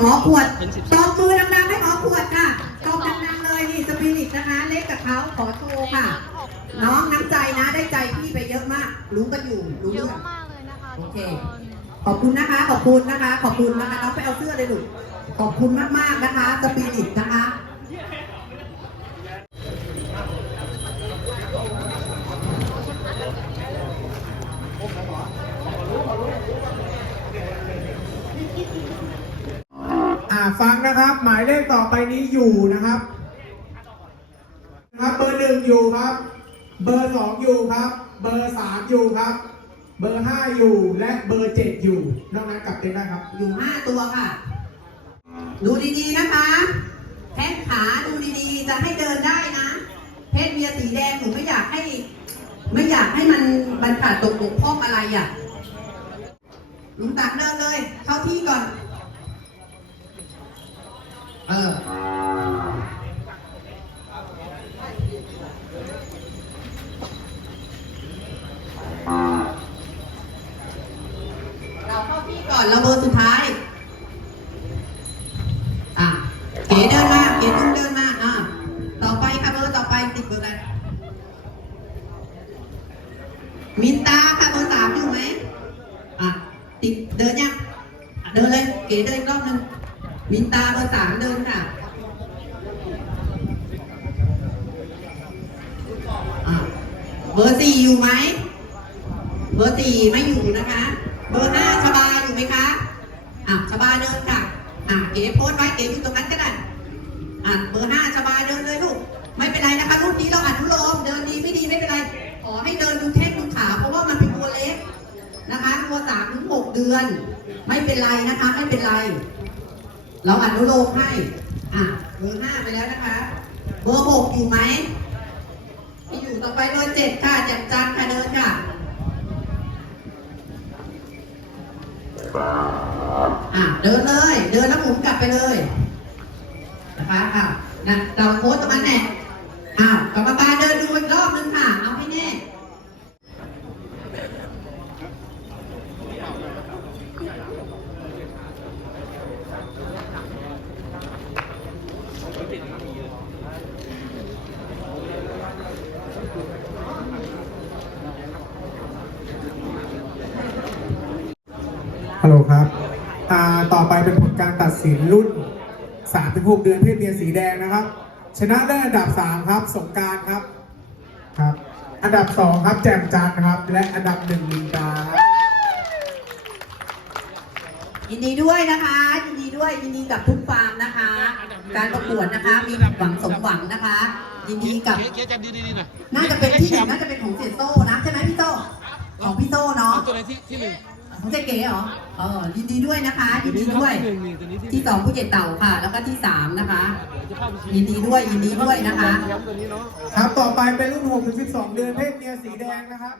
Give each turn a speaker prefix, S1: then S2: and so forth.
S1: หมอขวดตบมือดังๆให้หมอขวดค่ะตบดังๆเลยนี่สปิริตนะคะ เล็กกับเขาขอโทรค่ะ น้องน้ำใจนะได้ใจพี่ไปเยอะมาก รู้กันอยู่รู้
S2: เย
S1: เรื่
S2: อะ
S1: อง
S2: มากเลยนะคะ
S1: โอเค ขอบคุณนะคะ ขอบคุณนะคะ ขอบคุณนะคะน้องไปเอาเสื้อเลยลูกขอบคุณมากๆนะคะสปิริตนะคะ
S3: ฟังนะครับ หมายเลขต่อไปนี้อยู่นะครับนะครับ เบอร์หนึ่งอยู่ครับ เบอร์สองอยู่ครับ เบอร์สามอยู่ครับ เบอร์ห้าอยู่และเบอร์เจ็ดอยู่นอกนั้นกลับเต็นได้ครับ
S1: อยู่ห้าตัวค่ะ ดูดีๆนะคะแข้งขาดูดีๆ จะให้เดินได้นะ เพศเมียสีแดงหนูไม่อยากให้ ไม่อยากให้มันมันขาดตกบกพร่องอะไรอะลุงตักเดินเลย เข้าที่ก่อน เออเราเข้าที่ก่อนเราเบอร์สุดท้าย อะ เก๋เดินมาเก๋ต้องเดินมาอะ ต่อไปค่ะเบอร์ต่อไปติดเบอร์อะไรมินตาค่ะเบอร์สามอยู่ไหมอะ ติดเดินยังอะเดินเลย เก๋เดินอีกรอบหนึ่ง มินตาเบอร์สามเดินค่ะอะเบอร์สี่อยู่ไหม เบอร์สี่ไม่อยู่นะคะ เบอร์ห้าชบาอยู่ไหมคะอะชบาเดินค่ะ อะเก๋โพสไว้เก๋อยู่ตรงนั้นก็ได้อะเบอร์ห้าชบาเดินเลยลูก ไม่เป็นไรนะคะรุ่นนี้เราอนุโลมเดินดีไม่ดีไม่เป็นไร ขอให้เดินดูแข้งดูขาเพราะว่ามันเป็นตัวเล็กนะคะ ตัวสามถึงหกเดือน ไม่เป็นไรนะคะ ไม่เป็นไร เราอนุโลมให้ อะเบอร์ห้าไปแล้วนะคะ เบอร์หกอยู่ไหมที่อยู่ต่อไปเบอร์เจ็ดค่ะจับจันค่ะเดินค่ะ อะเดินเลย เดินแล้วหมุนกลับไปเลย นะคะอะนะเราโพสต์ตรงนั้นแหละอ้าวกรรมการเดินดูอีกรอบนึงค่ะ เอาให้แน่
S3: ฮัลโหลครับอ่าต่อไปเป็นผลการตัดสินรุ่น 3-6 เดือนเพศเมียสีแดงนะครับ ชนะได้อันดับ 3 ครับ สงกรารครับครับ อันดับ 2 ครับ แจ่มจันทร์ครับ และอันดับ1ลินดาครับ
S1: ยินดีด้วยนะคะ ยินดีด้วยยินดีกับทุกฟาร์มนะคะ การประกวดนะคะมีหวังสมหวังนะคะ ยินดีกับ
S4: เจ๊จะดีดีๆหน่อย
S1: น่าจะเป็นที่หนึ่งน่าจะเป็นของเสียโซ่นะใช่ไหมพี่โซ่ของพี่โซ่เนาะ
S4: เอาตัวไหนที่ที่หนึ่ง
S1: ของเจ๊เก๋เหรอเออยินดีด้วยนะคะยินดี
S4: ตัว
S1: ด้วย
S4: ที่หนึ่งนี่ตัวนี้ที่
S1: ที่สองผู้เจ็ดเต่าค่ะ แล้วก็ที่สามนะคะ
S4: จะเข้าไปชี้
S1: ยินดีด้วยยินดีด้วยนะคะ
S4: แชมป์ตัวนี้เนาะ
S3: ครับต่อไปเป็นรุ่น6-12 เดือนเพศเมียสีแดงนะครับ